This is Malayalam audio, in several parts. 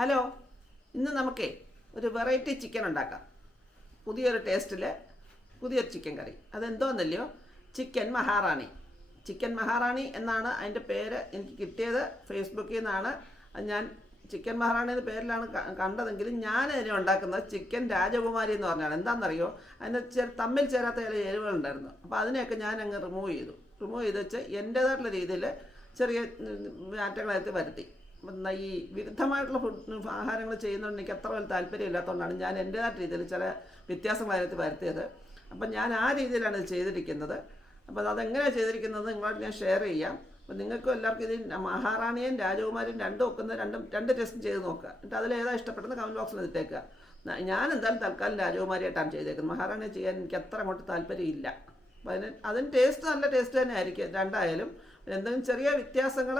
ഹലോ, ഇന്ന് നമുക്കേ ഒരു വെറൈറ്റി ചിക്കൻ ഉണ്ടാക്കാം. പുതിയൊരു ടേസ്റ്റിൽ പുതിയൊരു ചിക്കൻ കറി. അതെന്തോന്നല്ലയോ, ചിക്കൻ മഹാറാണി. ചിക്കൻ മഹാറാണി എന്നാണ് അതിൻ്റെ പേര് എനിക്ക് കിട്ടിയത്. ഫേസ്ബുക്കിൽ നിന്നാണ് ഞാൻ ചിക്കൻ മഹാറാണി എന്ന പേരിലാണ് കണ്ടതെങ്കിലും ഞാൻ അതിനെ ഉണ്ടാക്കുന്നത് ചിക്കൻ രാജകുമാരി എന്ന് പറഞ്ഞാണ്. എന്താണെന്നറിയോ, അതിന് തമ്മിൽ ചേരാത്ത ചില എരിവുകളുണ്ടായിരുന്നു. അപ്പോൾ അതിനെയൊക്കെ ഞാൻ അങ്ങ് റിമൂവ് ചെയ്ത് വെച്ച് എൻ്റേതായിട്ടുള്ള രീതിയിൽ ചെറിയ മാറ്റങ്ങളായിട്ട് വരുത്തി. ഈ വിരുദ്ധമായിട്ടുള്ള ആഹാരങ്ങൾ ചെയ്യുന്നതുകൊണ്ട് എനിക്ക് അത്ര വലിയ താല്പര്യമില്ലാത്തതുകൊണ്ടാണ് ഞാൻ എൻ്റേതായിട്ട് രീതിയിൽ ചില വ്യത്യാസങ്ങളായിട്ട് വരുത്തിയത്. അപ്പം ഞാൻ ആ രീതിയിലാണ് ഇത് ചെയ്തിരിക്കുന്നത്. അപ്പോൾ അതെങ്ങനെയാണ് ചെയ്തിരിക്കുന്നത് നിങ്ങളോട് ഞാൻ ഷെയർ ചെയ്യാം. അപ്പോൾ നിങ്ങൾക്കും എല്ലാവർക്കും ഇത് മഹാറാണിയും രാജകുമാരിയും രണ്ടും ഒക്കുന്ന രണ്ട് ടെസ്റ്റും ചെയ്ത് നോക്കുക. എന്നിട്ട് അതിലേതാ ഇഷ്ടപ്പെടുന്ന കമൻറ്റ് ബോക്സിൽ ഇട്ടേക്കുക. ഞാൻ എന്തായാലും തൽക്കാലം രാജകുമാരിയായിട്ടാണ് ചെയ്തേക്കുന്നത്. മഹാറാണിയെ ചെയ്യാൻ എനിക്ക് അത്ര അങ്ങോട്ട് താല്പര്യമില്ല. അപ്പോൾ അതിന് ടേസ്റ്റ് നല്ല ടേസ്റ്റ് തന്നെ ആയിരിക്കും രണ്ടായാലും. എന്തെങ്കിലും ചെറിയ വ്യത്യാസങ്ങൾ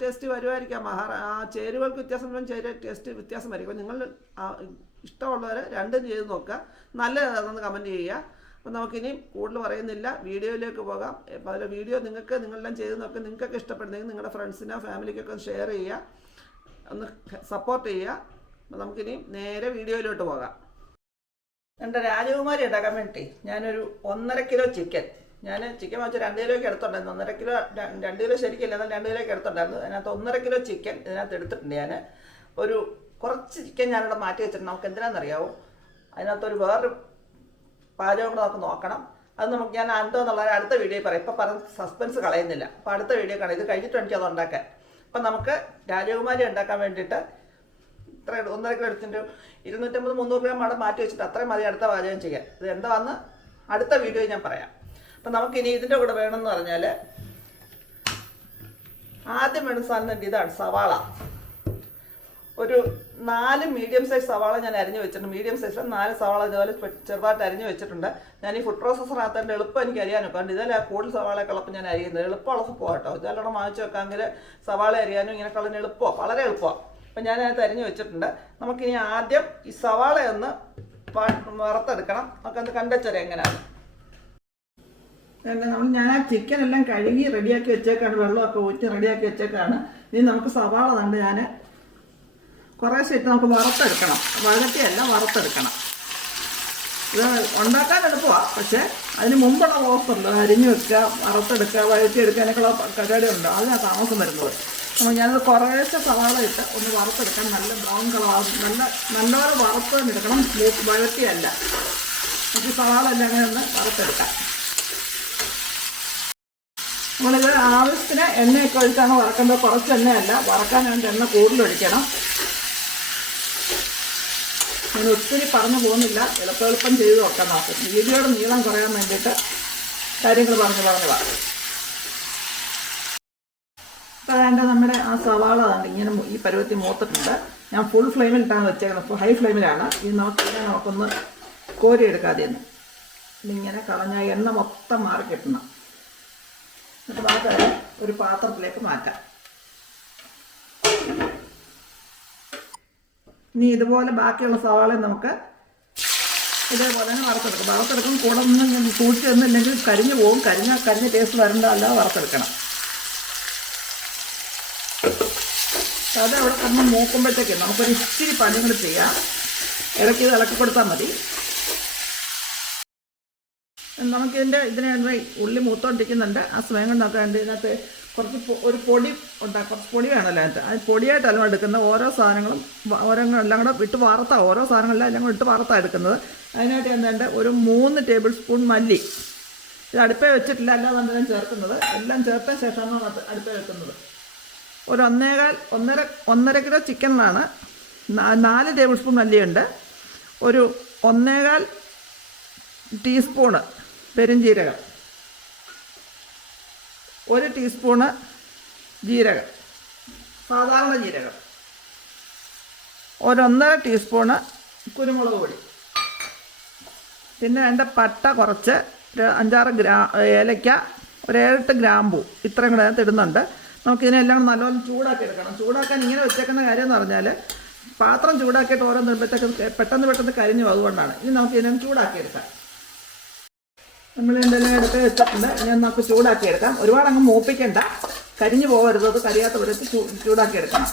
ടേസ്റ്റ് വരുമായിരിക്കാം. ചേരുവകൾക്ക് വ്യത്യാസം വരും, ചെറിയ ടേസ്റ്റ് വ്യത്യാസം വരും. അപ്പോൾ നിങ്ങൾ ഇഷ്ടമുള്ളവർ രണ്ടും ചെയ്ത് നോക്കുക. നല്ലതാണെന്ന് കമൻറ്റ് ചെയ്യുക. അപ്പോൾ നമുക്കിനി കൂടുതൽ പറയുന്നില്ല, വീഡിയോയിലേക്ക് പോകാം. അപ്പോൾ അതിലെ വീഡിയോ നിങ്ങളെല്ലാം ചെയ്ത് നോക്കുക. നിങ്ങൾക്കൊക്കെ ഇഷ്ടപ്പെടുന്നെങ്കിൽ നിങ്ങളുടെ ഫ്രണ്ട്സിനോ ഫാമിലിക്കൊക്കെ ഒന്ന് ഷെയർ ചെയ്യുക, ഒന്ന് സപ്പോർട്ട് ചെയ്യുക. അപ്പോൾ നമുക്കിനി നേരെ വീഡിയോയിലോട്ട് പോകാം. എൻ്റെ രാജകുമാരി ഉണ്ടാക്കാൻ വേണ്ടി ഞാനൊരു 1.5 കിലോ ചിക്കൻ ചിക്കൻ വെച്ച് 2 കിലോയ്ക്ക് എടുത്തുണ്ടായിരുന്നു. 1.5 കിലോ 2 കിലോ ശരിക്കില്ല, എന്നാൽ 2 കിലോയ്ക്ക് എടുത്തുണ്ടായിരുന്നു. അതിനകത്ത് 1.5 കിലോ ചിക്കൻ ഇതിനകത്ത് എടുത്തിട്ടുണ്ട്. ഞാൻ കുറച്ച് ചിക്കൻ ഞാനിവിടെ മാറ്റി വെച്ചിട്ടുണ്ട്. നമുക്ക് എന്തിനാണെന്നറിയാവോ, അതിനകത്തൊരു വേറൊരു പാചകം കൂടെ നമുക്ക് നോക്കണം. അത് ഞാൻ എന്തോന്നുള്ളത് അടുത്ത വീഡിയോ പറയാം. ഇപ്പോൾ പറഞ്ഞ സസ്പെൻസ് കളയുന്നില്ല. അപ്പോൾ അടുത്ത വീഡിയോ കാണാം. ഇത് കഴിഞ്ഞിട്ട് എനിക്കത് ഉണ്ടാക്കാൻ. അപ്പം നമുക്ക് രാജകുമാരി ഉണ്ടാക്കാൻ വേണ്ടിയിട്ട് ഇത്ര 1.5 കിലോ എടുത്തിട്ട് 250-300 ഗ്രാം അവിടെ മാറ്റി വെച്ചിട്ട് അത്രയും മതി അടുത്ത പാചകം ചെയ്യാൻ. ഇത് എന്താണെന്ന് അടുത്ത വീഡിയോയിൽ ഞാൻ പറയാം. അപ്പം നമുക്കിനി ഇതിൻ്റെ കൂടെ വേണമെന്ന് പറഞ്ഞാൽ ആദ്യം വേണ്ട സാധനം ഇതാണ്, സവാള. ഒരു 4 മീഡിയം സൈസ് സവാള ഞാൻ അരിഞ്ഞ് വെച്ചിട്ടുണ്ട്. മീഡിയം സൈസിൽ 4 സവാള ഇതുപോലെ ചെറുതായിട്ട് അരിഞ്ഞ് വെച്ചിട്ടുണ്ട്. ഞാൻ ഈ ഫുഡ് പ്രോസസ്സറിനകത്ത് എളുപ്പം എനിക്ക് അരിയാനും, കാരണം ഇതല്ല കൂടുതൽ സവാളയൊക്കെ ഞാൻ അരിയുന്നത്. എളുപ്പമുള്ള പോകട്ടോ, ഇതെല്ലാം വാങ്ങിച്ച് വെക്കാമെങ്കിൽ സവാള അരിയാനും ഇങ്ങനെ കളഞ്ഞ് എളുപ്പമാണ്, വളരെ എളുപ്പമാണ്. അപ്പം ഞാനതിനകത്ത് അരിഞ്ഞ് വെച്ചിട്ടുണ്ട്. നമുക്കിനി ആദ്യം ഈ സവാളയൊന്ന് വറുത്തെടുക്കണം. നമുക്കത് കണ്ടച്ചറിയാം എങ്ങനെയാണ്. ഞാൻ ആ ചിക്കൻ എല്ലാം കഴുകി റെഡിയാക്കി വെച്ചേക്കാണ്, വെള്ളമൊക്കെ ഊറ്റി റെഡിയാക്കി വെച്ചേക്കാണ്. ഇനി നമുക്ക് സവാള കണ്ട് ഞാൻ കുറേശ്ശെ ഇട്ട് നമുക്ക് വറുത്തെടുക്കണം. വഴറ്റിയല്ല, വറുത്തെടുക്കണം. ഇത് ഉണ്ടാക്കാൻ എളുപ്പമാണ്, പക്ഷേ അതിന് മുമ്പുള്ള പ്രോസസ്സുണ്ട്. അരിഞ്ഞ് വെക്കുക, വറുത്തെടുക്കുക, വഴറ്റിയെടുക്കാനൊക്കെയുള്ള പരിപാടിയുണ്ട്. അതിനാണ് താമസം വരുന്നത്. അപ്പോൾ ഞാനത് കുറേശ്ശെ സവാള ഇട്ട് ഒന്ന് വറുത്തെടുക്കാൻ, നല്ല ബ്രൗൺ കളർ നല്ലപോലെ വറുത്ത് തന്നെ എടുക്കണം, വഴറ്റിയല്ല. നമുക്ക് സവാള എല്ലാം അങ്ങനെ ഒന്ന് വറുത്തെടുക്കാം. നമ്മളിത് ആവശ്യത്തിന് എണ്ണയൊക്കെ ഒഴിച്ചാണ് വറക്കേണ്ടത്. കുറച്ച് എണ്ണയല്ല, വറക്കാൻ വേണ്ടി എണ്ണ കൂടുതലൊഴിക്കണം. ഞാൻ ഒത്തിരി പറഞ്ഞു പോകുന്നില്ല, എളുപ്പം ചെയ്ത് നോക്കാൻ നോക്കും. വീഡിയോയുടെ നീളം കുറയാൻ വേണ്ടിയിട്ട് കാര്യങ്ങൾ പറഞ്ഞതാണ്. അപ്പോൾ വേണ്ട നമ്മുടെ ആ സവാള ഇങ്ങനെ ഈ പരുവത്തിൽ മൂത്തിട്ടുണ്ട്. ഞാൻ ഫുൾ ഫ്ലെയിമിലിട്ടാണ് വെച്ചേക്കുന്നത്, അപ്പോൾ ഹൈ ഫ്ലെയിമിലാണ്. ഇത് നമുക്കൊന്ന് കോരിയെടുക്കാതെയെന്ന് ഇങ്ങനെ കളഞ്ഞാൽ എണ്ണ മൊത്തം മാറി കിട്ടണം. എന്നിട്ട് നമുക്ക് ഒരു പാത്രത്തിലേക്ക് മാറ്റാം. ഇനി ഇതുപോലെ ബാക്കിയുള്ള സവാള നമുക്ക് ഇതേപോലെ തന്നെ വറുത്തെടുക്കും. കൂടെ ഒന്നും കൂട്ടി ഒന്നുമില്ലെങ്കിൽ കരിഞ്ഞു പോകും. കരിഞ്ഞ ടേസ്റ്റ് വരണ്ട, അല്ലാതെ വറുത്തെടുക്കണം. അത് അവിടെ നമ്മൾ നോക്കുമ്പോഴത്തേക്ക് നമുക്കൊരു ഇച്ചിരി പണി കൂടി ചെയ്യാം. ഇടയ്ക്ക് ഇത് ഇളക്കി കൊടുത്താൽ മതി. ഇതിനെ ഉള്ളി മൂത്തോണ്ടിരിക്കുന്നുണ്ട്. ആ സമയം കൊണ്ട് നോക്കാൻ വേണ്ടി ഇതിനകത്ത് ഒരു പൊടി ഉണ്ടാക്കും. കുറച്ച് പൊടി വേണമല്ലോ അതിനകത്ത്. അത് പൊടിയായിട്ടല്ല എടുക്കുന്ന ഓരോ സാധനങ്ങളും എല്ലാം കൂടെ ഇട്ട് വറുത്താണ്. ഓരോ സാധനങ്ങളെല്ലാം എല്ലാം കൂടെ ഇട്ട് വറുത്താണ് എടുക്കുന്നത്. അതിനായിട്ട് എന്താണ്ട് ഒരു 3 ടേബിൾ സ്പൂൺ മല്ലി. ഇത് അടുപ്പേ വെച്ചിട്ടില്ല, അല്ലാതെ എന്തെങ്കിലും ചേർക്കുന്നത്. എല്ലാം ചേർത്ത ശേഷമാണ് അടുപ്പേ വെക്കുന്നത്. ഒരു 1.5 കിലോ ചിക്കനിലാണ് 4 ടേബിൾ സ്പൂൺ മല്ലിയുണ്ട്. ഒരു 1.25 ടീസ്പൂണ് പെരുംജീരകം, 1 ടീസ്പൂണ് ജീരകം, സാധാരണ ജീരകം, ഒരു 1.5 ടീസ്പൂണ് കുരുമുളക് പൊടി, പിന്നെ എൻ്റെ പട്ട കുറച്ച്, ഒരു 5-6 ഏലയ്ക്ക, ഒരു 7-8 ഗ്രാമ്പൂ, ഇത്രയും കൂടെ അതിനകത്ത് ഇടുന്നുണ്ട്. നമുക്കിതിനെല്ലാം നല്ലോണം ചൂടാക്കി എടുക്കണം. ചൂടാക്കാൻ ഇങ്ങനെ വെച്ചേക്കുന്ന കാര്യം എന്ന് പറഞ്ഞാൽ പാത്രം ചൂടാക്കിയിട്ട് ഓരോന്ന് ഇടുമ്പോഴത്തേക്ക് പെട്ടെന്ന് കരിഞ്ഞു. അതുകൊണ്ടാണ്. ഇനി നമുക്ക് ഇതിനെ ചൂടാക്കിയെടുക്കാം. നമ്മൾ എന്തെല്ലാം എടുത്ത് വെച്ചിട്ടുണ്ട്. ഇനി നമുക്ക് ചൂടാക്കിയെടുക്കാം. ഒരുപാട് അങ്ങ് മൂപ്പിക്കണ്ട, കരിഞ്ഞു പോകരുത്. അത് കരിയാത്ത വിധത്തിൽ ചൂടാക്കിയെടുക്കണം.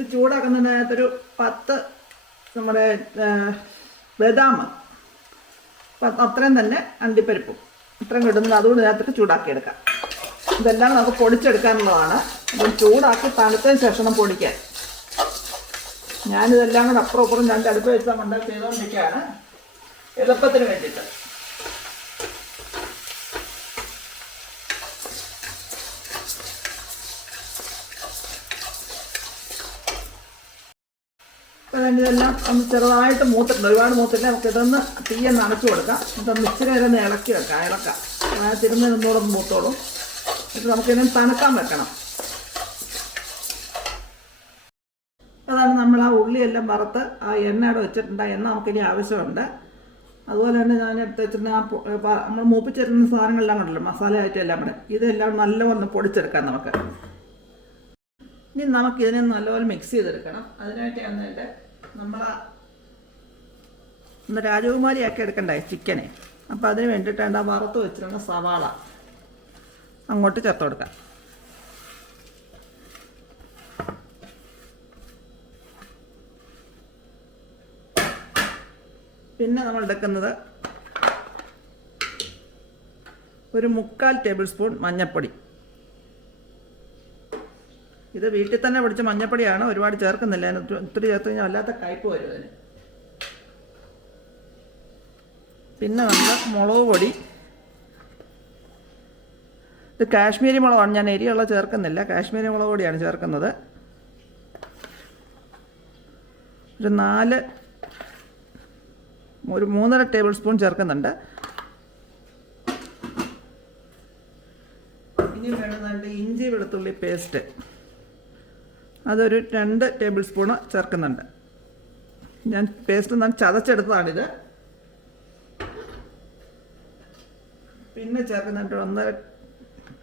ഇത് ചൂടാക്കുന്നതിനകത്തൊരു 10 നമ്മുടെ ബദാം, അത്രയും തന്നെ അണ്ടിപ്പരിപ്പും ഇത്രയും കിട്ടുന്നത് അതുകൊണ്ട് ഇതിനകത്തിട്ട് ചൂടാക്കിയെടുക്കാം. ഇതെല്ലാം നമുക്ക് പൊടിച്ചെടുക്കാനുള്ളതാണ്. അപ്പം ചൂടാക്കി തണുത്തതിന് ശേഷം പൊടിക്കാൻ. ഞാനിതെല്ലാം കൂടെ അപ്പുറം അപ്പുറം 2 അടുപ്പ് വെച്ചാൽ കൊണ്ട് ചെയ്തുകൊണ്ടിരിക്കുകയാണ് എളുപ്പത്തിന് വേണ്ടിയിട്ട്. അപ്പോൾ ഇതെല്ലാം ഒന്ന് ചെറുതായിട്ട് മൂത്തിട്ടുണ്ട്, ഒരുപാട് മൂത്തില്ല. നമുക്കിതൊന്ന് തീയൊന്ന് അടച്ചു കൊടുക്കാം. എന്നിട്ട് ഇച്ചിരി നേരം ഒന്ന് ഇളക്കാം. അതായത് തിരുന്നൊന്നുകൂടെ മൂത്തോളും. എന്നിട്ട് നമുക്കിതിനെ തണുക്കാൻ വെക്കണം. അതാണ് നമ്മൾ ആ ഉള്ളിയെല്ലാം വറുത്ത് ആ എണ്ണയുടെ വെച്ചിട്ടുണ്ട്. എണ്ണ നമുക്കിനി ആവശ്യമുണ്ട്. അതുപോലെ തന്നെ ഞാൻ എടുത്ത് വെച്ചിട്ട് നമ്മൾ മൂപ്പിച്ചിരുന്ന സാധനങ്ങളെല്ലാം കണ്ടല്ലോ, മസാല ആയിട്ടും എല്ലാം കൂടെ ഇതെല്ലാം നല്ലപോലെ പൊടിച്ചെടുക്കാം നമുക്ക്. ഇനി നമുക്കിതിനെ നല്ലപോലെ മിക്സ് ചെയ്തെടുക്കണം. അതിനായിട്ടാണ് നമ്മൾ ഒന്ന് രാജകുമാരിയാക്കി എടുക്കണ്ടേ ചിക്കനെ. അപ്പോൾ അതിന് വേണ്ടിയിട്ടാണ് ആ വറുത്ത് വെച്ചിരുന്ന സവാള അങ്ങോട്ട് ചേർത്ത് കൊടുക്കാം. പിന്നെ നമ്മൾ എടുക്കുന്നത് ഒരു 3/4 ടേബിൾ സ്പൂൺ മഞ്ഞൾപ്പൊടി. ഇത് വീട്ടിൽ തന്നെ പൊടിച്ച മഞ്ഞൾപ്പൊടിയാണ്, ഒരുപാട് ചേർക്കുന്നില്ല. ഒത്തിരി ചേർത്ത് കഴിഞ്ഞാൽ വല്ലാത്ത കയ്പ്പ് വരും അതിന്. പിന്നെ നമ്മൾ മുളക് പൊടി. ഇത് കാശ്മീരി മുളകാണ്, ഞാൻ എരിയുള്ള ചേർക്കുന്നില്ല. കാശ്മീരി മുളക് പൊടിയാണ് ചേർക്കുന്നത്. ഒരു 3.5 ടേബിൾ സ്പൂൺ ചേർക്കുന്നുണ്ട്. ഇനി വേണമെന്നുണ്ട് ഇഞ്ചി വെളുത്തുള്ളി പേസ്റ്റ്, അതൊരു 2 ടേബിൾ സ്പൂണ് ചേർക്കുന്നുണ്ട്. ഞാൻ പേസ്റ്റ് ചതച്ചെടുത്തതാണിത്. പിന്നെ ചേർക്കുന്നുണ്ട് 1.5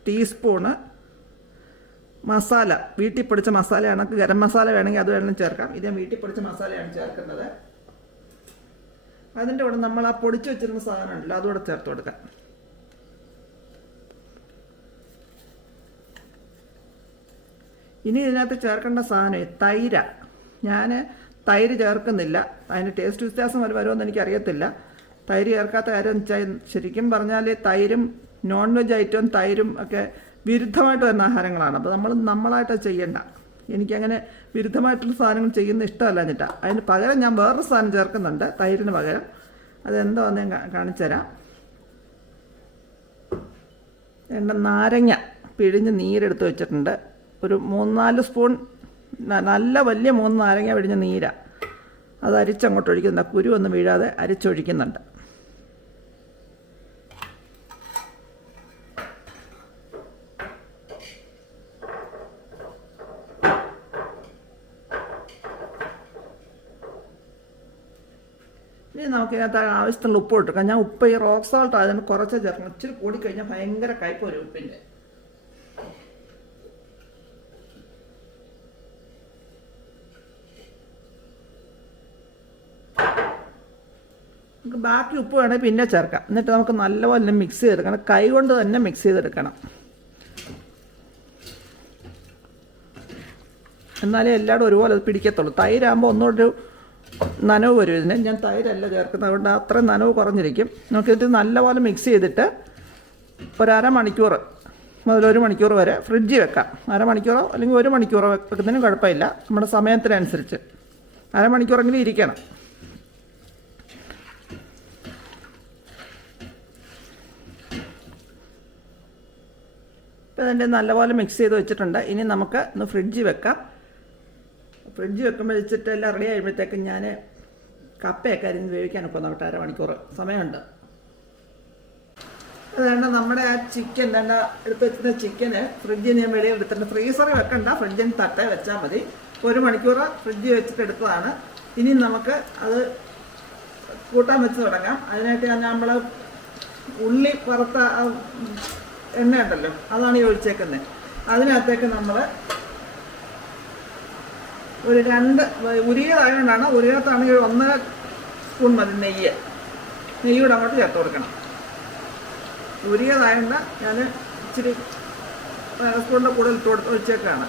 ടീസ്പൂണ് മസാല, വീട്ടിൽ പൊടിച്ച മസാലയാണ്. ഗരം മസാല വേണമെങ്കിൽ അത് വേണമെങ്കിൽ ചേർക്കാം. ഇത് ഞാൻ വീട്ടിൽ പൊടിച്ച മസാലയാണ് ചേർക്കുന്നത്. അതിൻ്റെ കൂടെ നമ്മൾ ആ പൊടിച്ച് വെച്ചിരുന്ന സാധനം ഉണ്ടല്ലോ അതുകൂടെ ചേർത്ത് കൊടുക്കാം. ഇനി ഇതിനകത്ത് ചേർക്കേണ്ട സാധനം തൈര. ഞാൻ തൈര് ചേർക്കുന്നില്ല. അതിന് ടേസ്റ്റ് വ്യത്യാസം വരുമോയെന്ന് എനിക്കറിയത്തില്ല. തൈര് ചേർക്കാത്ത കാര്യം എന്ന് വെച്ചാൽ ശരിക്കും പറഞ്ഞാൽ തൈരും നോൺ വെജ് ഐറ്റവും തൈരും ഒക്കെ വിരുദ്ധമായിട്ട് വരുന്ന ആഹാരങ്ങളാണ്. അപ്പോൾ നമ്മളായിട്ട് ചെയ്യണ്ട. എനിക്കങ്ങനെ വിരുദ്ധമായിട്ടുള്ള സാധനങ്ങൾ ചെയ്യുന്ന ഇഷ്ടമല്ല എന്നിട്ടാണ്. അതിന് പകരം ഞാൻ വേറൊരു സാധനം ചേർക്കുന്നുണ്ട് തൈരിന് പകരം. അതെന്താണെന്ന് ഞാൻ കാണിച്ചു തരാം. നാരങ്ങ പിഴിഞ്ഞ് നീരെടുത്ത് വെച്ചിട്ടുണ്ട്. ഒരു 3-4 സ്പൂൺ നല്ല വലിയ 3 നാരങ്ങ പിഴിഞ്ഞ നീരാ. അത് അരിച്ചങ്ങോട്ട് ഒഴിക്കുന്നുണ്ട്. കുരു ഒന്നും വീഴാതെ അരിച്ചൊഴിക്കുന്നുണ്ട്. ഇനി നമുക്കിതിനകത്ത് ആവശ്യത്തിനുള്ള ഉപ്പ് ഇട്ടേക്കാം. ഞാൻ ഉപ്പ് ഈ റോക്ക് സോൾട്ട് ആയതുകൊണ്ട് കുറച്ച് ചേർക്കണം. ഇച്ചിരി കൂടിക്കഴിഞ്ഞാൽ ഭയങ്കര കയ്പ്പ് വരും ഉപ്പിൻ്റെ. നമുക്ക് ബാക്കി ഉപ്പ് വേണമെങ്കിൽ പിന്നെ ചേർക്കാം. എന്നിട്ട് നമുക്ക് നല്ലപോലെ മിക്സ് ചെയ്തെടുക്കണം. കൈ കൊണ്ട് തന്നെ മിക്സ് ചെയ്തെടുക്കണം. എന്നാലേ എല്ലായിടും ഒരുപോലെ അത് പിടിക്കത്തുള്ളൂ. തൈരാകുമ്പോൾ ഒന്നുകൂടെ നനവ് വരും ഇതിന്. ഞാൻ തൈരല്ല ചേർക്കുന്നത്, അതുകൊണ്ട് അത്രയും നനവ് കുറഞ്ഞിരിക്കും. നമുക്കിത് നല്ലപോലെ മിക്സ് ചെയ്തിട്ട് ഒരു അരമണിക്കൂർ മുതൽ 1 മണിക്കൂർ വരെ ഫ്രിഡ്ജിൽ വെക്കാം. അരമണിക്കൂറോ അല്ലെങ്കിൽ 1 മണിക്കൂറോ വെക്കുന്നതിനും കുഴപ്പമില്ല, നമ്മുടെ സമയത്തിനനുസരിച്ച്. അരമണിക്കൂറെങ്കിലും ഇരിക്കണം. ഇപ്പോൾ ഇതിൻ്റെ നല്ലപോലെ മിക്സ് ചെയ്ത് വെച്ചിട്ടുണ്ട്. ഇനി നമുക്ക് ഒന്ന് ഫ്രിഡ്ജിൽ വെക്കാം. ഫ്രിഡ്ജിൽ വെക്കുമ്പോൾ വെച്ചിട്ട് എല്ലാം റെഡി ആകുമ്പോഴത്തേക്കും ഞാൻ കപ്പയൊക്കെ അരിഞ്ഞ് വേവിക്കാനൊക്കെ നോക്കട്ടെ. അരമണിക്കൂർ സമയമുണ്ട്. അതുകൊണ്ട് നമ്മുടെ ആ ചിക്കൻ എടുത്ത് വെച്ചിരുന്ന ചിക്കന് ഫ്രിഡ്ജിൽ ഞാൻ വെളിയിൽ എടുത്തിട്ടുണ്ട്. ഫ്രീസറിൽ വെക്കണ്ട, ഫ്രിഡ്ജിന് തട്ടേ വെച്ചാൽ മതി. 1 മണിക്കൂർ ഫ്രിഡ്ജിൽ വെച്ചിട്ട് എടുത്തതാണ്. ഇനി നമുക്ക് അത് കൂട്ടാൻ വെച്ച് തുടങ്ങാം. അതിനായിട്ട് നമ്മൾ ഉള്ളി വറുത്ത എണ്ണ ഉണ്ടല്ലോ, അതാണ് ഈ ഒഴിച്ചേക്കുന്നത്. അതിനകത്തേക്ക് നമ്മൾ ഒരു 2 ഉരുകിയതായതുകൊണ്ടാണ്, ഉരുകത്താണെങ്കിൽ 1.5 സ്പൂൺ മതി നെയ്യൂടെ അങ്ങോട്ട് ചേർത്ത് കൊടുക്കണം. ഉരുകിയതായതുകൊണ്ട് ഞാൻ ഇച്ചിരി സ്പൂണിൻ്റെ കൂടെ ഇട്ട് ഒഴിച്ചേക്കാണ്.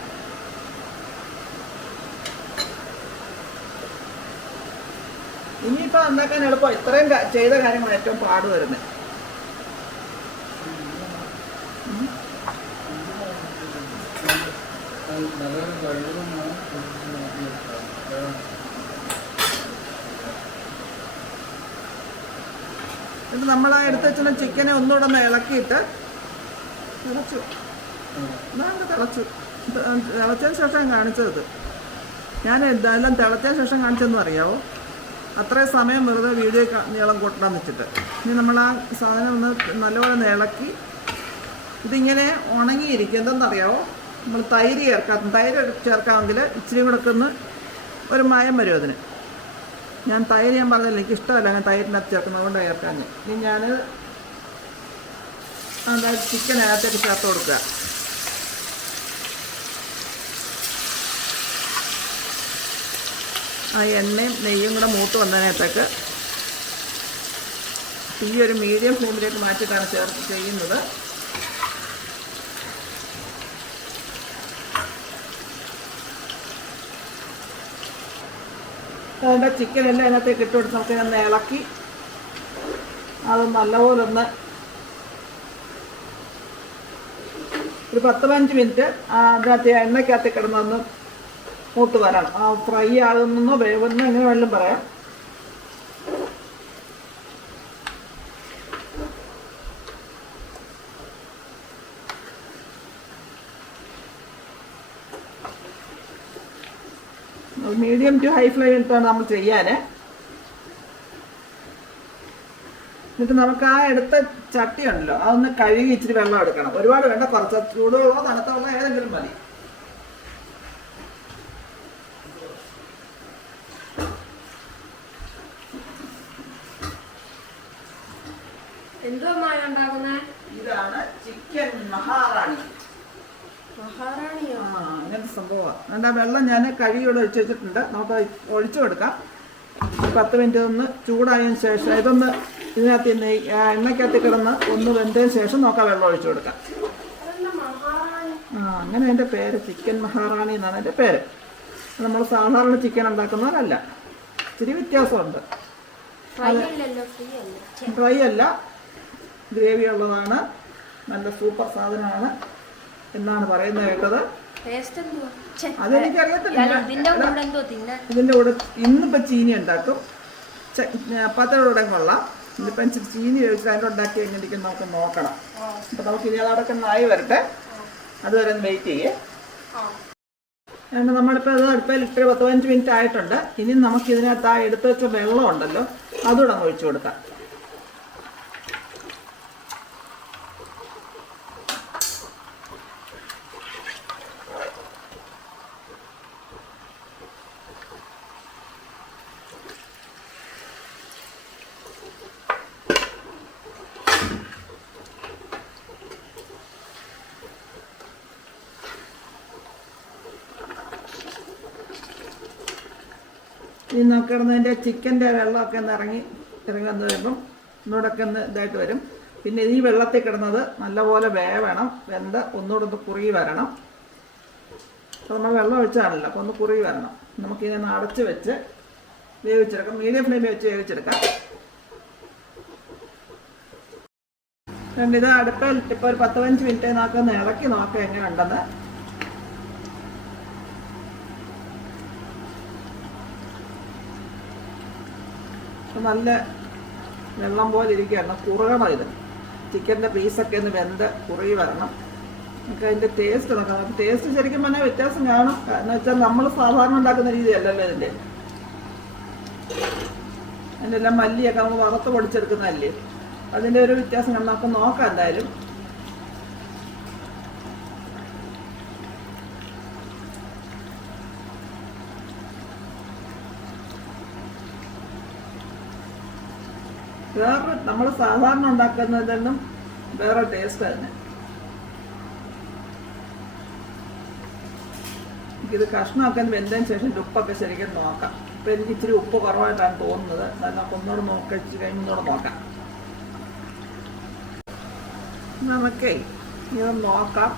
ഇനിയിപ്പോൾ ഉണ്ടാക്കാൻ എളുപ്പം. ഇത്രയും ചെയ്ത കാര്യങ്ങൾ ഏറ്റവും പാട് വരുന്നത്. ഇത് നമ്മൾ എടുത്ത് വെച്ചാൽ ചിക്കനെ ഒന്നുകൂടെ ഒന്ന് ഇളക്കിയിട്ട് തിളച്ചു. തിളച്ചതിന് ശേഷം കാണിച്ചത്. ഞാൻ എന്തായാലും തിളച്ചതിന് ശേഷം കാണിച്ചതെന്ന് അറിയാവോ? അത്രയും സമയം വെറുതെ വീഡിയോ നീളം കൂട്ടണം വെച്ചിട്ട്. ഇനി നമ്മൾ ആ സാധനം ഒന്ന് നല്ലപോലെ ഇളക്കി ഇതിങ്ങനെ ഉണങ്ങിയിരിക്കും. എന്തെന്നറിയാവോ? നമ്മൾ തൈര് ചേർക്കാമെങ്കിൽ ഇച്ചിരി കൂടെ ഒക്കെ ഒന്ന് ഒരു മയം വരും അതിന്. ഞാൻ പറഞ്ഞില്ല, എനിക്ക് ഇഷ്ടമല്ല ഞാൻ തൈരിനകത്ത് ചേർക്കുന്നത്, അതുകൊണ്ട് ചേർക്കാൻ. ഇനി ഞാൻ അതായത് ചിക്കനകത്തേക്ക് ചേർത്ത് കൊടുക്കുക. ആ എണ്ണയും നെയ്യും കൂടെ മൂത്ത് വന്നതിനകത്തേക്ക് തീ ഒരു മീഡിയം ഫ്ലെയിമിലേക്ക് മാറ്റിയിട്ടാണ് ചെയ്യുന്നത്. അതിൻ്റെ ചിക്കൻ എല്ലാം അതിനകത്തേക്ക് ഇട്ട് കൊടുത്ത് നമുക്ക് ഒന്ന് ഇളക്കി അത് നല്ലപോലെ ഒന്ന് ഒരു 10-15 മിനിറ്റ് അതിനകത്ത് എണ്ണയ്ക്കകത്ത് കിടന്നൊന്ന് മൂത്ത് വരണം. ആ ഫ്രൈ ആകുന്നോ വേവുന്നോ എങ്ങനെ വേണമെങ്കിലും പറയാം. മീഡിയം ടു ഹൈ ഫ്ലെയിമിലിട്ടാണ് നമ്മൾ ചെയ്യാൻ. എന്നിട്ട് നമുക്ക് ആ എടുത്ത ചട്ടി ഉണ്ടല്ലോ അതൊന്ന് കഴുകി ഇച്ചിരി വെള്ളം എടുക്കണം. ഒരുപാട് വേണ്ട, കുറച്ച് ചൂടുവെള്ളമോ തണുത്ത വെള്ളം ഏതെങ്കിലും മതി. ഇതാണ് ചിക്കൻ മഹാറാണി. അങ്ങനത്തെ സംഭവമാണ്. അതിൻ്റെ വെള്ളം ഞാൻ കഴുകിയോടെ ഒഴിച്ച് വെച്ചിട്ടുണ്ട്. നമുക്ക് ഒഴിച്ചു കൊടുക്കാം. 10 മിനിറ്റ് ഒന്ന് ചൂടായതിനു ശേഷം ഇതൊന്ന് ഇതിനകത്ത് എണ്ണയ്ക്കകത്ത് കിടന്ന് ഒന്ന് വെന്തതിന് ശേഷം നമുക്ക് വെള്ളം ഒഴിച്ചു കൊടുക്കാം. അങ്ങനെ എൻ്റെ പേര് ചിക്കൻ മഹാറാണി എന്നാണ് എൻ്റെ പേര്. നമ്മൾ സാധാരണ ചിക്കൻ ഉണ്ടാക്കുന്നവരല്ല, ഇച്ചിരി വ്യത്യാസമുണ്ട്. ഡ്രൈ അല്ല, ഗ്രേവി ഉള്ളതാണ്. നല്ല സൂപ്പർ സാധനമാണ് എന്നാണ് പറയുന്നത് കേട്ടത്. അതെനിക്കറിയത്തില്ല. ഇതിൻ്റെ കൂടെ ഇന്നിപ്പോൾ ചീനി ഉണ്ടാക്കും. ചപ്പാത്തിയുടെ കൂടെ കൊള്ളാം. ഇന്നിപ്പം ഇച്ചിരി ചീനി കഴിച്ചിട്ട് അതിൻ്റെ ഉണ്ടാക്കി എങ്ങനെയിരിക്കും നമുക്ക് നോക്കണം. അപ്പം നമുക്ക് ഇനി അതടക്കം നായി വരട്ടെ, അതുവരെ ഒന്ന് വെയിറ്റ് ചെയ്യേ. നമ്മളിപ്പോൾ അത് അടുപ്പയിൽ ഇട്ട് 10-15 മിനിറ്റ് ആയിട്ടുണ്ട്. ഇനി നമുക്ക് ഇതിനകത്ത് ആ എടുത്ത് വെച്ച വെള്ളം ഉണ്ടല്ലോ അതുകൂടെ അങ്ങ് ഒഴിച്ചു കൊടുക്കാം. ഇനി നോക്കിടുന്നതിൻ്റെ ചിക്കൻ്റെ വെള്ളമൊക്കെ ഒന്ന് ഇറങ്ങി വന്ന് വരുമ്പം ഒന്നുകൂടെയൊക്കെ ഒന്ന് ഇതായിട്ട് വരും. പിന്നെ ഈ വെള്ളത്തിൽ കിടന്നത് നല്ലപോലെ വേവണം, വെന്ത് ഒന്നുകൂടെ ഒന്ന് കുറുകി വരണം. അപ്പോൾ നമ്മൾ വെള്ളം ഒഴിച്ചാണല്ലോ, അപ്പോൾ ഒന്ന് കുറുകി വരണം. നമുക്കിതിനെ അടച്ച് വെച്ച് വേവിച്ചെടുക്കാം. മീഡിയം ഫ്ലെയിമിൽ വെച്ച് വേവിച്ചെടുക്കാം. ഇത് അടുപ്പിൽ ഇപ്പോൾ ഒരു 10-15 മിനിറ്റ് നമുക്കൊന്ന് ഇളക്കി നോക്കാം എങ്ങനെ ഉണ്ടെന്ന്. നല്ല വെള്ളം പോലെ ഇരിക്കുകയാണ്, കുറുകണം. ഇത് ചിക്കൻ്റെ പീസൊക്കെ ഒന്ന് വെന്ത് കുറുകി വരണം. നമുക്ക് അതിൻ്റെ ടേസ്റ്റ് നോക്കാം. ടേസ്റ്റ് ശരിക്കും പറഞ്ഞാൽ വ്യത്യാസം കാണും. എന്ന് വെച്ചാൽ നമ്മൾ സാധാരണ ഉണ്ടാക്കുന്ന രീതിയല്ലല്ലോ ഇതിൻ്റെ. അതിൻ്റെ എല്ലാം മല്ലിയൊക്കെ നമ്മൾ വറുത്ത് പൊടിച്ചെടുക്കുന്നതല്ലേ, അതിൻ്റെ ഒരു വ്യത്യാസം നമുക്ക് നോക്കാം എന്തായാലും. വേറെ നമ്മൾ സാധാരണ ഉണ്ടാക്കുന്നതിനും വേറെ ടേസ്റ്റ് തന്നെ. ഇത് കഷ്ണമൊക്കെ വെന്തതിന് ശേഷം ഉപ്പൊക്കെ ശരിക്കും നോക്കാം. ഇപ്പം എനിക്ക് ഇച്ചിരി ഉപ്പ് കുറവായിട്ടാണ് തോന്നുന്നത്. നമുക്ക് ഒന്നുകൂടെ ഇച്ചിരി കഴിഞ്ഞൊന്നുകൂടെ നോക്കാം. നമുക്കേ ഇതൊന്ന് നോക്കാം.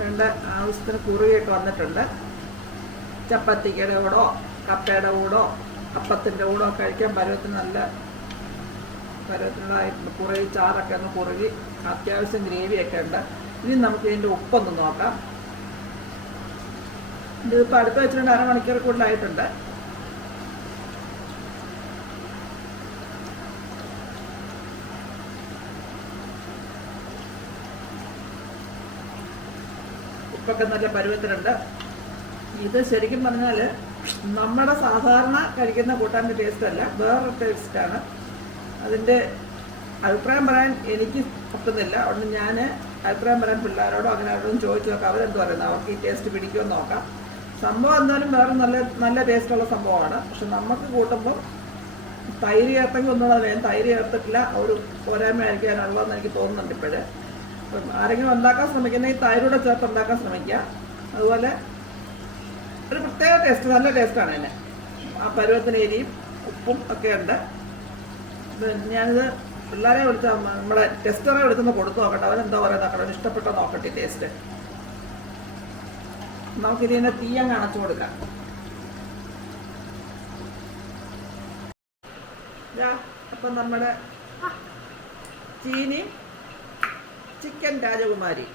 വേണ്ട ആവശ്യത്തിന് കുറുകിയൊക്കെ വന്നിട്ടുണ്ട്. ചപ്പാത്തിക്കയുടെ കൂടോ കപ്പയുടെ കൂടോ അപ്പത്തിൻ്റെ കൂടെ കഴിക്കാൻ പരുവത്തിന് നല്ല പരുവത്തിനായിട്ട് കുറേ ചാറൊക്കെ ഒന്ന് കുറുകി അത്യാവശ്യം ഗ്രേവിയൊക്കെ ഉണ്ട്. ഇനി നമുക്ക് ഇതിൻ്റെ ഉപ്പൊന്ന് നോക്കാം. ഇതിപ്പോൾ അടുത്ത് വെച്ചിട്ടുണ്ട്, അരമണിക്കൂർ കൂടുതലായിട്ടുണ്ട്. ഉപ്പൊക്കെ നല്ല പരുവത്തിലുണ്ട്. ഇത് ശരിക്കും പറഞ്ഞാൽ നമ്മുടെ സാധാരണ കഴിക്കുന്ന കൂട്ടാൻ്റെ ടേസ്റ്റ് അല്ല, വേറൊരു ടേസ്റ്റാണ്. അതിൻ്റെ അഭിപ്രായം പറയാൻ എനിക്ക് ഒട്ടുന്നില്ല. അതുകൊണ്ട് ഞാൻ അഭിപ്രായം പറയാൻ പിള്ളേരോടോ അങ്ങനെ ആരോടും ചോദിച്ചു നോക്കാം, അവരെന്ത് പറയുന്നത്, അവർക്ക് ഈ ടേസ്റ്റ് പിടിക്കുമെന്ന് നോക്കാം. സംഭവം എന്തായാലും വേറെ നല്ല ടേസ്റ്റുള്ള സംഭവമാണ്. പക്ഷെ നമുക്ക് കൂട്ടുമ്പം തൈര് ചേർത്തെങ്കിൽ ഒന്നുകൂടെ ഞാൻ തൈര് ചേർത്തിട്ടില്ല, ഒരു പോരായ്മയായിരിക്കാനുള്ളതെന്ന് എനിക്ക് തോന്നുന്നുണ്ട് ഇപ്പോഴേ. അപ്പം ആരെങ്കിലും ഉണ്ടാക്കാൻ ശ്രമിക്കുന്നെങ്കിൽ തൈരൂടെ ചേർത്ത് ഉണ്ടാക്കാൻ ശ്രമിക്കുക. അതുപോലെ ഒരു പ്രത്യേക ടേസ്റ്റ്, നല്ല ടേസ്റ്റാണ് ഇതിന്. ആ പരുവത്തിന് എരിയും ഉപ്പും ഒക്കെ ഉണ്ട്. ഞാനിത് പിള്ളേരെ വിളിച്ച നമ്മുടെ ടെസ്റ്ററെ വിളിച്ചൊന്ന് കൊടുത്തു നോക്കട്ടെ, അവരെന്താ പറയുന്നത് നോക്കട്ടെ, ഇഷ്ടപ്പെട്ടോ നോക്കട്ടെ ടേസ്റ്റ്. നമുക്കിതിനെ തീയങ്ങ് അണച്ചു കൊടുക്കാം. അപ്പം നമ്മുടെ ചീനി ചിക്കൻ രാജകുമാരി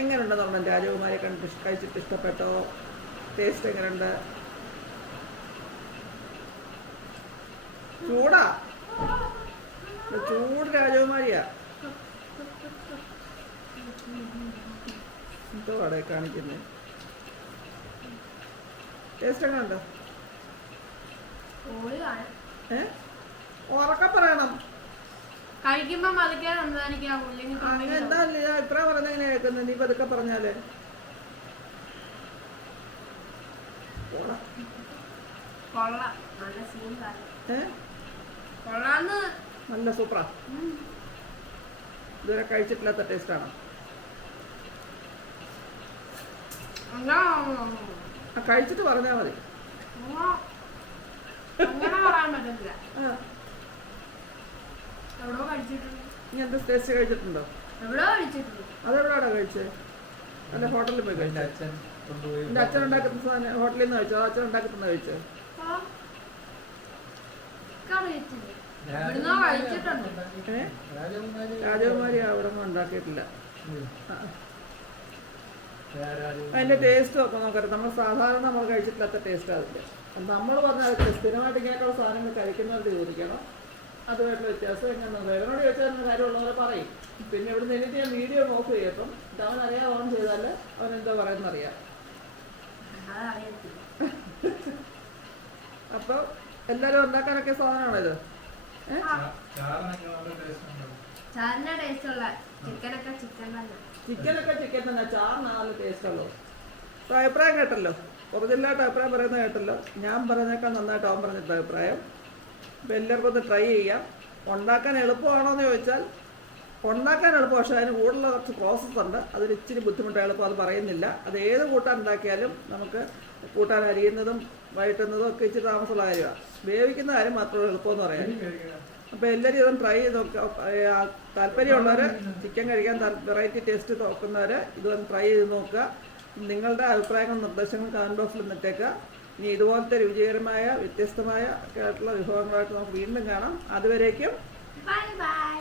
എങ്ങനെയുണ്ട്? നമ്മൾ രാജകുമാരി കഴിച്ചിട്ട് ഇഷ്ടപ്പെട്ടോ? ടേസ്റ്റ് എങ്ങനെയുണ്ട്? ചൂടാ, ചൂട് രാജകുമാരിയാ. എന്തോ അവിടെ കാണിക്കുന്നത്. ടേസ്റ്റ് എങ്ങനെയുണ്ട്? ഉറക്കെ പറയണം. കഴിക്കുമ്പോ എന്താ ഇപ്പഴാ പറഞ്ഞെങ്ങനെ കേൾക്കുന്നത്? നീ പതുക്കെ പറഞ്ഞാല് നല്ല സൂപ്പറാ. ഇതുവരെ കഴിച്ചിട്ടില്ലാത്ത ടേസ്റ്റാണ്. കഴിച്ചിട്ട് പറഞ്ഞാൽ മതി. നീ എന്താ ടേസ്റ്റ് കഴിച്ചിട്ടുണ്ടോ? അതെവിടെയാണോ കഴിച്ചത്? അല്ല ഹോട്ടലിൽ പോയി കഴിച്ചോ? എന്റെ അച്ഛൻ ഉണ്ടാക്കുന്ന സാധനം ഹോട്ടലിൽ നിന്ന് കഴിച്ചോ? അച്ഛൻ ഉണ്ടാക്കുന്ന കഴിച്ചോ? രാജകുമാരി അവിടെ ഒന്നും ഉണ്ടാക്കിയിട്ടില്ല. അതിന്റെ ടേസ്റ്റ് ഒക്കെ നോക്കട്ടെ. നമ്മൾ സാധാരണ നമ്മൾ കഴിച്ചിട്ടില്ലാത്ത ടേസ്റ്റ് അതില്ല. നമ്മൾ പറഞ്ഞാൽ സ്ഥിരമായിട്ട് ഇങ്ങനെയൊക്കെയുള്ള സാധനങ്ങൾ കഴിക്കുന്നവരുടെ ചോദിക്കണം അതുമായിട്ടുള്ള വ്യത്യാസം എങ്ങനെയാണ്. ഇവരോട് ചോദിച്ചാൽ കാര്യമുള്ളവരെ പറയും. പിന്നെ ഇവിടുന്ന് എനിക്ക് ഞാൻ വീഡിയോ നോക്ക് ചെയ്യപ്പം അവൻ അറിയാതെ ഓൺ ചെയ്താൽ അവൻ എന്തോ പറയുന്നറിയാം. അപ്പൊ എല്ലാരും ഉണ്ടാക്കാനൊക്കെ സാധനമാണോ ഇത്? ചിക്കനൊക്കെ ചിക്കൻ തന്നെ, ചാറിന് നല്ല ടേസ്റ്റ് ഉള്ളൂ. അപ്പോൾ അഭിപ്രായം കേട്ടല്ലോ, ഒറിജിനലായിട്ട് അഭിപ്രായം പറയുന്നത് കേട്ടല്ലോ. ഞാൻ പറഞ്ഞേക്കാൾ നന്നായിട്ട് അവൻ പറഞ്ഞിട്ട് അഭിപ്രായം. അപ്പോൾ എല്ലാവർക്കും ഒന്ന് ട്രൈ ചെയ്യാം. ഉണ്ടാക്കാൻ എളുപ്പമാണോ എന്ന് ചോദിച്ചാൽ ഉണ്ടാക്കാൻ എളുപ്പം, പക്ഷേ അതിന് കൂടുതലുള്ള കുറച്ച് പ്രോസസ്സ് ഉണ്ട്. അതിന് ഇച്ചിരി ബുദ്ധിമുട്ട്, എളുപ്പം അത് പറയുന്നില്ല. അത് ഏത് കൂട്ടാൻ ഉണ്ടാക്കിയാലും നമുക്ക് കൂട്ടാൻ അരിയുന്നതും വഴറ്റുന്നതും ഒക്കെ ഇച്ചിരി താമസമുള്ള കാര്യമാണ്. വേവിക്കുന്ന കാര്യം മാത്രമേ എളുപ്പമെന്ന് പറയാൻ. അപ്പോൾ എല്ലാവരും ഇതൊന്ന് ട്രൈ ചെയ്ത് നോക്കുക. താല്പര്യമുള്ളവർ, ചിക്കൻ കഴിക്കാൻ വെറൈറ്റി ടേസ്റ്റ് നോക്കുന്നവർ ഇതൊന്ന് ട്രൈ ചെയ്ത് നോക്കുക. നിങ്ങളുടെ അഭിപ്രായങ്ങളും നിർദ്ദേശങ്ങളും കമൻറ്റ് ബോക്സിൽ നിന്നിട്ടേക്കുക. ഇനി ഇതുപോലത്തെ രുചികരമായ വ്യത്യസ്തമായ ആയിട്ടുള്ള വിഭവങ്ങളായിട്ട് നമുക്ക് വീണ്ടും കാണാം. അതുവരേക്കും ബൈ ബൈ.